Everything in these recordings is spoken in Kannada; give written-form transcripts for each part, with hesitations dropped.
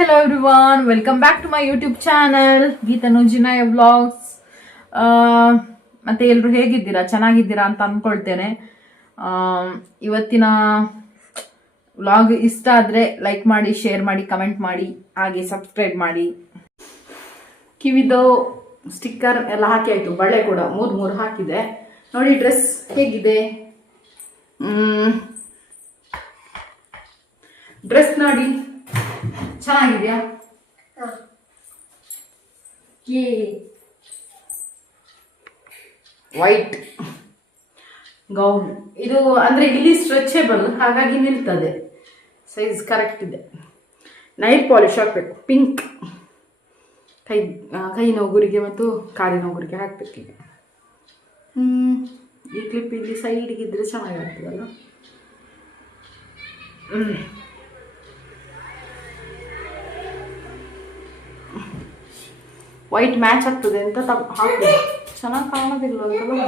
hello everyone. Welcome back to my YouTube channel, ಗೀತನುಜಿನಯ ವ್ಲಾಗ್ಸ್. ಮತ್ತೆ ಎಲ್ಲರೂ ಹೇಗಿದ್ದೀರಾ? ಚೆನ್ನಾಗಿದ್ದೀರಾ ಅಂತ ಅನ್ಕೊಳ್ತೇನೆ. ಇವತ್ತಿನ ವ್ಲಾಗ್ ಇಷ್ಟ ಆದರೆ ಲೈಕ್ ಮಾಡಿ, ಶೇರ್ ಮಾಡಿ, ಕಮೆಂಟ್ ಮಾಡಿ, ಹಾಗೆ ಸಬ್ಸ್ಕ್ರೈಬ್ ಮಾಡಿ. ಕಿವಿದು ಸ್ಟಿಕ್ಕರ್ ಎಲ್ಲ ಹಾಕಿ ಆಯಿತು, ಬಳೆ ಕೂಡ ಮೂರು ಹಾಕಿದೆ. ನೋಡಿ ಡ್ರೆಸ್ ಹೇಗಿದೆ, ಡ್ರೆಸ್ ನೋಡಿ ಚೆನ್ನಾಗಿದೆಯಾ? ವೈಟ್ ಗೌನ್ ಇದು ಅಂದ್ರೆ ಇಲ್ಲಿ ಸ್ಟ್ರೆಚಬಲ್, ಹಾಗಾಗಿ ನಿಲ್ತದೆ, ಸೈಜ್ ಕರೆಕ್ಟ್ ಇದೆ. ನೈಲ್ ಪಾಲಿಶ್ ಹಾಕ್ಬೇಕು, ಪಿಂಕ್. ಕೈ ನೋಗುರಿಗೆ ಮತ್ತು ಕಾಲಿನ ನೋಗುರಿಗೆ ಹಾಕ್ಬೇಕು ಈಗ. ಈ ಕ್ಲಿಪ್ ಇಲ್ಲಿ ಸೈಡ್ಗೆ ಇದ್ರೆ ಚೆನ್ನಾಗಾಗ್ತದಲ್ಲ. ವೈಟ್ ಮ್ಯಾಚ್ ಆಗ್ತದೆ ಅಂತ ಹಾಕ್ಬೇಕು, ಚೆನ್ನಾಗಿ ಕಾಣೋದಿಲ್ಲ ಅಂತಲ್ಲ.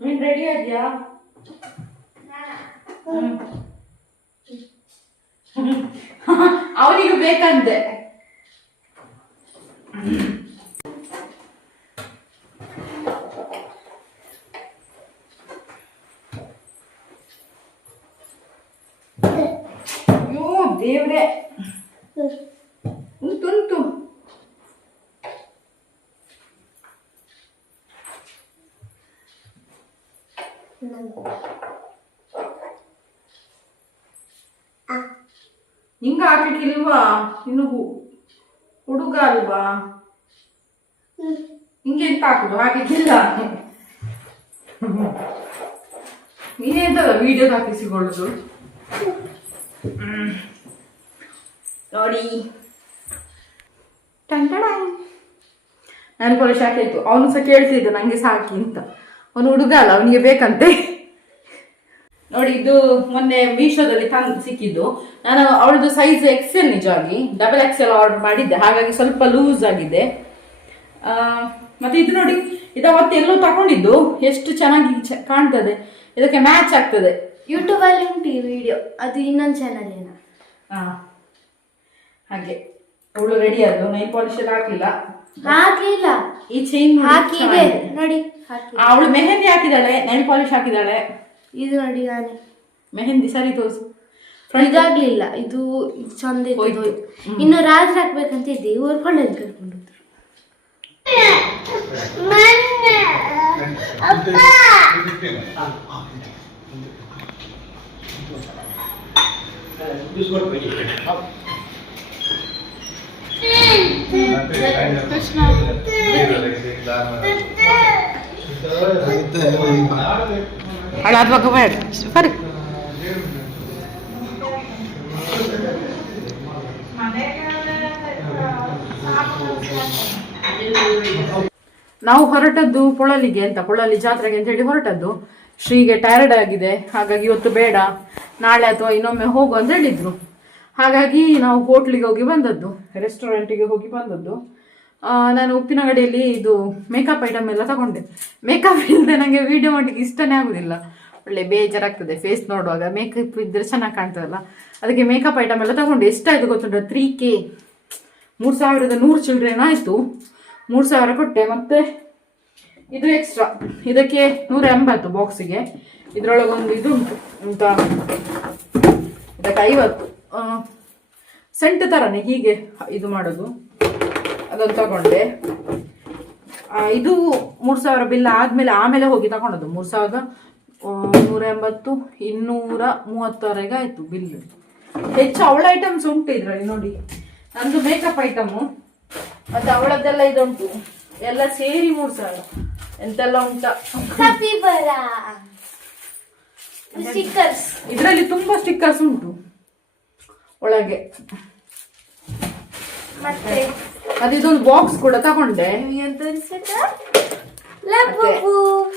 ನೀನ್ ರೆಡಿ ಆಗಿಯಾ? ಅವನಿಗೆ ಬೇಕಂತೆ. ಅಯ್ಯೋ ದೇವ್ರೆ, ಉಂಟು ಹಿಂಗ ಹಾಕ್ಲಿಕ್ಕಿಲ್ವಾ? ಇನ್ನು ಹುಡುಗ ಅಲ್ವಾ, ಹಿಂಗೆ ಎಂತ ಹಾಕುದು? ಹಾಕ್ಲಿಕ್ಕಿಲ್ಲ. ನೀನೆಂತಲ್ಲ ವಿಡಿಯೋ ಹಾಕಿಸಿಕೊಳ್ಳುದು. ನೋಡಿ ನಾನು ಕೂಡ ಶಾಕ್ ಆಯ್ತು. ಅವನು ಸಹ ಕೇಳ್ತಿದ್ದ ನಂಗೆ ಸಾಕಿ ಅಂತ. ಅವನು ಹುಡುಗ ಅಲ್ಲ, ಅವನಿಗೆ ಬೇಕಂತೆ. ನೋಡಿ ಇದು ಮೊನ್ನೆ ಮೀಶೋದಲ್ಲಿ ಸಿಕ್ಕಿದ್ದು. ನಾನು ಅವಳದು ಸೈಜ್ XL, ನಿಜವಾಗಿ XXL ಆರ್ಡರ್ ಮಾಡಿದ್ದೆ, ಹಾಗಾಗಿ ಸ್ವಲ್ಪ ಲೂಸ್ ಆಗಿದೆ. ಮತ್ತೆ ಇದು ನೋಡಿ, ಇದು ಅವತ್ತು ಎಲ್ಲೋ ತಗೊಂಡಿದ್ದು, ಎಷ್ಟು ಚೆನ್ನಾಗಿ ಕಾಣ್ತದೆ, ಇದಕ್ಕೆ ಮ್ಯಾಚ್ ಆಗ್ತದೆ. ಯೂಟ್ಯೂಬ್ ಅಲ್ಲಿ ಉಂಟು ಈ ವಿಡಿಯೋ, ಅದು ಇನ್ನೊಂದು ಚಾನಲ್ ಏನ. ಹಾಗೆ ಅವಳು ರೆಡಿ ಆದ್ಲು, ನೈಲ್ ಪಾಲಿಶ್ ಎಲ್ಲ ಹಾಕ್ಲಿಲ್ಲ. ಈ ಚೈನ್ ಹಾಕಿದೆ ನೋಡಿ, ಅವಳು ಮೆಹಂದಿ ಹಾಕಿದಾಳೆ, ನೈಲ್ ಪಾಲಿಶ್ ಹಾಕಿದಾಳೆ. ಇದು ನೋಡಿ ನಾನೇ ಮೆಹಂದಿ ಸರಿ ತೋರಿಸು. ಇದಾಗ್ಲಿಲ್ಲ, ಇದು ಚಂದ ಇತ್ತು. ಇನ್ನು ರಾತ್ರಿ ಹಾಕ್ಬೇಕಂತ ಇದ್ದೆ, ಇವರು ಕೊಳ್ಳಲ್ಲಿ ಕರ್ಕೊಂಡು ಹಳಾದ್ವಾಗ ಬೇಡ ಸರಿ. ನಾವು ಹೊರಟದ್ದು ಪೊಳಲಿಗೆ ಅಂತ, ಪೊಳಲಿ ಜಾತ್ರೆಗೆ ಅಂತ ಹೇಳಿ ಹೊರಟದ್ದು. ಶ್ರೀಗೆ ಟೈರ್ಡ್ ಆಗಿದೆ, ಹಾಗಾಗಿ ಇವತ್ತು ಬೇಡ, ನಾಳೆ ಅಥವಾ ಇನ್ನೊಮ್ಮೆ ಹೋಗು ಅಂತ ಹೇಳಿದ್ರು. ಹಾಗಾಗಿ ನಾವು ಹೋಟ್ಲಿಗೆ ಹೋಗಿ ಬಂದದ್ದು, ರೆಸ್ಟೋರೆಂಟಿಗೆ ಹೋಗಿ ಬಂದದ್ದು. ನಾನು ಉಪ್ಪಿನಗಡಿಯಲ್ಲಿ ಇದು ಮೇಕಪ್ ಐಟಮ್ ಎಲ್ಲ ತಗೊಂಡೆ. ಮೇಕಪ್ ಇಲ್ಲದೆ ನನಗೆ ವಿಡಿಯೋ ಮಾಡಲಿಕ್ಕೆ ಇಷ್ಟನೇ ಆಗುದಿಲ್ಲ, ಒಳ್ಳೆ ಬೇಜಾರಾಗ್ತದೆ ಫೇಸ್ ನೋಡುವಾಗ. ಮೇಕಪ್ ಇದ್ರೆ ಚೆನ್ನಾಗಿ ಕಾಣ್ತದಲ್ಲ, ಅದಕ್ಕೆ ಮೇಕಪ್ ಐಟಮ್ ಎಲ್ಲ ತಗೊಂಡೆ. ಎಷ್ಟಾಯ್ತು ಗೊತ್ತುಂಟ? 3K, 3100 ಚಿಲ್ಡ್ರೇನ್ ಆಯಿತು. 3000 ಕೊಟ್ಟೆ. ಮತ್ತೆ ಇದು ಎಕ್ಸ್ಟ್ರಾ, ಇದಕ್ಕೆ 180 ಬಾಕ್ಸಿಗೆ. ಇದ್ರೊಳಗೊಂದು ಇದು ಉಂಟು ಅಂತ, ಇದಕ್ಕೆ 50 ಸೆಂಟ್ ತರನೇ ಹೀಗೆ ಇದು ಮಾಡೋದು, ಅದನ್ನು ತಗೊಂಡೆ. ಇದು 3000 ಬಿಲ್ ಆದ್ಮೇಲೆ ಆಮೇಲೆ ಹೋಗಿ ತಗೊಂಡದ್ದು. 3180 230ವರೆಗೆ ಆಯ್ತು ಬಿಲ್. ಹೆಚ್ಚು ಅವಳ ಐಟಮ್ಸ್ ಉಂಟು ಇದ್ರಲ್ಲಿ ನೋಡಿ. ನಂದು ಮೇಕಪ್ ಐಟಮು ಮತ್ತೆ ಅವಳದ್ದೆಲ್ಲ ಇದುಂಟು, ಎಲ್ಲ ಸೇರಿ 3000. ಎಂತೆಲ್ಲ ಉಂಟ ಸ್ಟಿಕ್ಕರ್ಸ್. ಇದರಲ್ಲಿ ತುಂಬಾ ಸ್ಟಿಕ್ಕರ್ಸ್ ಉಂಟು ಒಳಗೆ. ಮತ್ತೆ ಇದೊಂದು ಬಾಕ್ಸ್ ಕೂಡ ತಗೊಂಡೆ.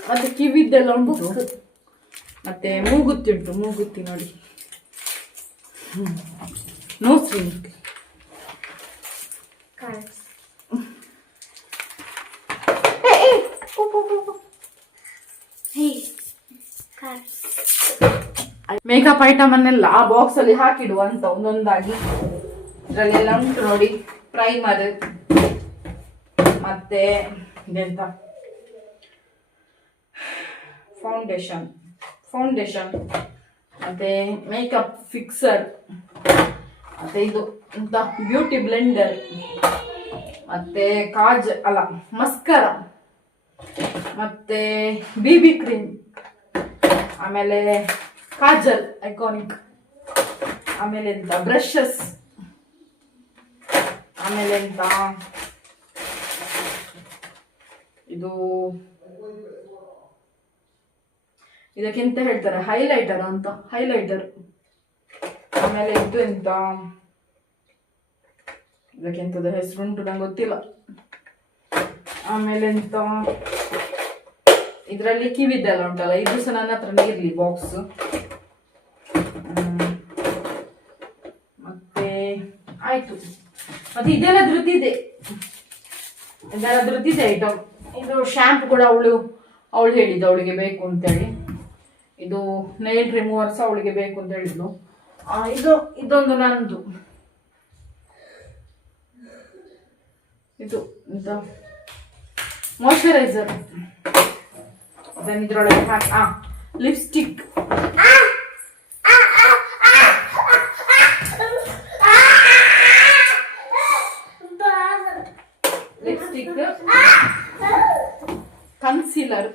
ಮತ್ತೆ ಕಿವಿದ್ದೆಲ್ಲ ಉಂಟು, ಮತ್ತೆ ಮೂಗುತ್ತಿ ಉಂಟು. ಮೂಗುತ್ತಿ ನೋಡಿ, ನೋಸ್ ರಿಂಗ್. ಮೇಕಪ್ ಐಟಮ್ ಅನ್ನೆಲ್ಲ ಆ ಬಾಕ್ಸ್ ಅಲ್ಲಿ ಹಾಕಿಡುವ ಅಂತ ಒಂದೊಂದಾಗಿ. ಇದರಲ್ಲೆಲ್ಲ ಉಂಟು ನೋಡಿ, ಪ್ರೈಮರ್, ಮತ್ತೆ ಇದೆಂತ ಫೌಂಡೇಶನ್, ಮತ್ತೆ ಮೇಕಪ್ ಫಿಕ್ಸರ್, ಮತ್ತೆ ಇದು ಎಂತ ಬ್ಯೂಟಿ ಬ್ಲೆಂಡರ್, ಮತ್ತೆ ಮಸ್ಕರ, ಮತ್ತೆ BB ಕ್ರೀಮ್, ಆಮೇಲೆ ಕಾಜಲ್ ಐಕಾನಿಕ್, ಆಮೇಲೆ ಎಂತ ಬ್ರಷಸ್, ಆಮೇಲೆ ಎಂತ ಇದಕ್ಕೆಂತ ಹೇಳ್ತಾರೆ ಹೈಲೈಟರ್ ಅಂತ, ಹೈಲೈಟರ್. ಆಮೇಲೆ ಇದು ಎಂತ ಇದಕ್ಕೆಂತದ ಹೆಸರುಂಟು ನಂಗೆ ಗೊತ್ತಿಲ್ಲ. ಆಮೇಲೆ ಎಂತ ಇದರಲ್ಲಿ ಕಿವಿದ್ದೆಲ್ಲ ಉಂಟಲ್ಲ, ಇದು ಸಹ ನನ್ನ ಹತ್ರ ಇರ್ಲಿ ಬಾಕ್ಸ್. ಮತ್ತೆ ಆಯ್ತು. ಮತ್ತೆ ಇದೆಲ್ಲ ಧೃತಿದೆ ಐಟಮ್. ಇದು ಶಾಂಪು ಕೂಡ ಅವಳು ಹೇಳಿದ್ದು ಅವಳಿಗೆ ಬೇಕು ಅಂತೇಳಿ. ಇದು ನೈಲ್ ರಿಮೂವರ್ಸ್ ಅವಳಿಗೆ ಬೇಕು ಅಂತ ಹೇಳಿದ್ಲು. ಇದೊಂದು ನಂದು. ಇದು ಎಂತ ಮಾಯಶ್ಚರೈಸರ್. ಅದನ್ನ ಇದ್ರೊಳಗೆ ಹಾಕಿ ಲಿಪ್ಸ್ಟಿಕ್. ಕನ್ಸೀಲರ್.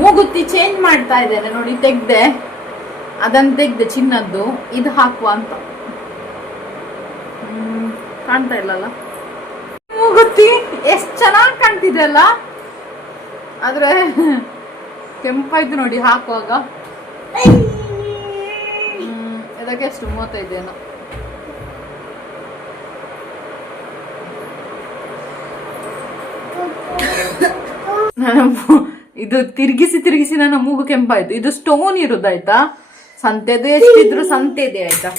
ಮೂಗುತ್ತಿ ಚೇಂಜ್ ಮಾಡ್ತಾ ಇದ್ದೇನೆ ನೋಡಿ, ಅದನ್ನು ಚಿನ್ನದ್ದು. ಇದು ಹಾಕುವ ಅಂತ ಕಾಣ್ತಾ ಇಲ್ಲಲ್ಲ ಮೂಗುತ್ತಿ, ಎಷ್ಟು ಚೆನ್ನಾಗಿ ಕಾಣ್ತಿದೆ ಅಲ್ಲ. ಆದ್ರೆ ಕೆಂಪಾಯ್ತು ನೋಡಿ ಹಾಕುವಾಗ. ಇದಕ್ಕೆ ಎಷ್ಟು 35 ಏನೋ. ಇದು ತಿರುಗಿಸಿ ನನ್ನ ಮೂಗು ಕೆಂಪಾಯ್ತು. ಇದು ಸ್ಟೋನ್ ಇರುದಾಯ್ತಾ, ಸಂತೆದು ಎಷ್ಟಿದ್ರು ಸಂತೆದೆ ಆಯ್ತಾ.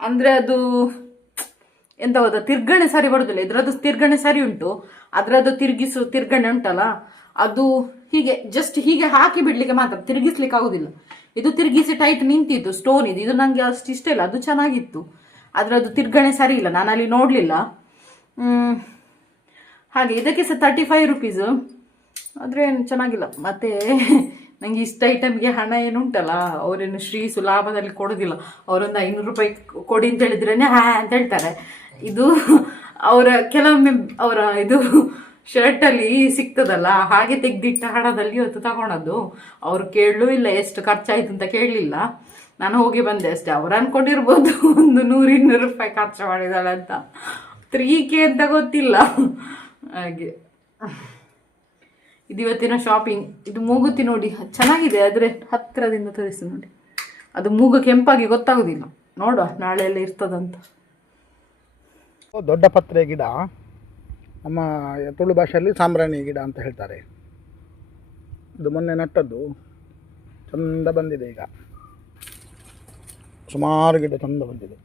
ಅಂದ್ರೆ ಅದು ಎಂತ ಹೋದ ತಿರ್ಗಣೆ ಸರಿ ಬರುದಿಲ್ಲ. ಇದ್ರದ್ದು ತಿರ್ಗಣೆ ಸರಿ ಉಂಟು, ಅದ್ರದ್ದು ತಿರ್ಗಣೆ ಉಂಟಲ್ಲ, ಅದು ಹೀಗೆ ಜಸ್ಟ್ ಹೀಗೆ ಹಾಕಿ ಬಿಡ್ಲಿಕ್ಕೆ ಮಾತ್ರ, ತಿರುಗಿಸ್ಲಿಕ್ಕೆ ಆಗುದಿಲ್ಲ. ಇದು ತಿರುಗಿಸಿ ಟೈಟ್ ನಿಂತಿತ್ತು ಸ್ಟೋನ್. ಇದು ನಂಗೆ ಅಷ್ಟು ಇಷ್ಟ ಇಲ್ಲ. ಅದು ಚೆನ್ನಾಗಿತ್ತು, ಅದ್ರದ್ದು ತಿರ್ಗಣೆ ಸರಿ ಇಲ್ಲ, ನಾನು ಅಲ್ಲಿ ನೋಡ್ಲಿಲ್ಲ. ಹಾಗೆ ಇದಕ್ಕೆ ಸಹ 35 ರುಪೀಸ್, ಆದರೆ ಏನು ಚೆನ್ನಾಗಿಲ್ಲ. ಮತ್ತೆ ನಂಗೆ ಇಷ್ಟ ಐಟಮ್ಗೆ ಹಣ ಏನುಂಟಲ್ಲ, ಅವರೇನು ಲಾಭದಲ್ಲಿ ಕೊಡೋದಿಲ್ಲ. ಅವರೊಂದು 500 ರೂಪಾಯಿ ಕೊಡಿ ಅಂತ ಹೇಳಿದ್ರೇನೆ ಅಂತ ಹೇಳ್ತಾರೆ. ಇದು ಕೆಲವೊಮ್ಮೆ ಅವರ ಇದು ಶರ್ಟಲ್ಲಿ ಸಿಗ್ತದಲ್ಲ, ಹಾಗೆ ತೆಗ್ದಿಟ್ಟ ಹಣದಲ್ಲಿ ಇವತ್ತು ತಗೊಳೋದು. ಅವ್ರು ಕೇಳಲೂ ಇಲ್ಲ ಎಷ್ಟು ಖರ್ಚಾಯ್ತು ಅಂತ ಕೇಳಲಿಲ್ಲ. ನಾನು ಹೋಗಿ ಬಂದೆ ಅಷ್ಟೇ. ಅವ್ರು ಅನ್ಕೊಂಡಿರ್ಬೋದು ಒಂದು 100-200 ರೂಪಾಯಿ ಖರ್ಚು ಮಾಡಿದಾಳೆ ಅಂತ. 3K ಅಂತ ಗೊತ್ತಿಲ್ಲ ಹಾಗೆ. ಇದು ಇವತ್ತಿನ ಶಾಪಿಂಗ್. ಇದು ಮೂಗುತಿ ನೋಡಿ ಚೆನ್ನಾಗಿದೆ, ಆದರೆ ಹತ್ತಿರದಿಂದ ತೋರಿಸಿ ನೋಡಿ. ಅದು ಮೂಗು ಕೆಂಪಾಗಿ ಗೊತ್ತಾಗೋದಿಲ್ಲ. ನೋಡುವ ನಾಳೆ ಎಲ್ಲ ಇರ್ತದಂತ. ದೊಡ್ಡ ಪತ್ರೆ ಗಿಡ, ನಮ್ಮ ತುಳು ಭಾಷೆಯಲ್ಲಿ ಸಾಂಬ್ರಾಣಿ ಗಿಡ ಅಂತ ಹೇಳ್ತಾರೆ. ಇದು ಮೊನ್ನೆ ನಟ್ಟದ್ದು, ಚಂದ ಬಂದಿದೆ. ಈಗ ಸುಮಾರು ಗಿಡ ಚಂದ ಬಂದಿದೆ.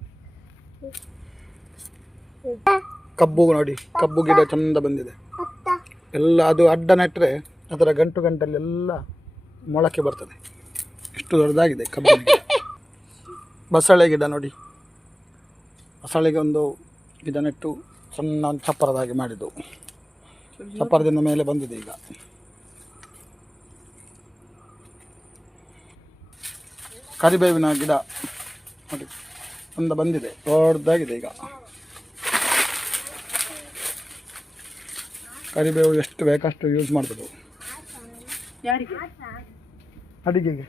ಕಬ್ಬು ನೋಡಿ, ಕಬ್ಬು ಗಿಡ ಚಂದ ಬಂದಿದೆ ಎಲ್ಲ. ಅದು ಅಡ್ಡ ನೆಟ್ಟರೆ ಅದರ ಗಂಟಲ್ಲೆಲ್ಲ ಮೊಳಕೆ ಬರ್ತದೆ. ಎಷ್ಟು ದೊಡ್ಡದಾಗಿದೆ ಕಬ್ಬಿನ ಗಿಡ. ಬಸಳೆ ಗಿಡ ನೋಡಿ, ಬಸಳೆಗೆ ಒಂದು ಗಿಡ ನೆಟ್ಟು ಸಣ್ಣ ಚಪ್ಪರದಾಗಿ ಮಾಡಿದ್ದು, ಚಪ್ಪರದಿಂದ ಮೇಲೆ ಬಂದಿದೆ. ಈಗ ಕರಿಬೇವಿನ ಗಿಡ ನೋಡಿ ಚಂದ ಬಂದಿದೆ, ದೊಡ್ಡದಾಗಿದೆ. ಈಗ ಕರಿಬೇವು ಎಷ್ಟು ಬೇಕಷ್ಟು ಯೂಸ್ ಮಾಡ್ಬೋದು ಯಾರಿಗೆ? ಅಡಿಗೆಗೆ.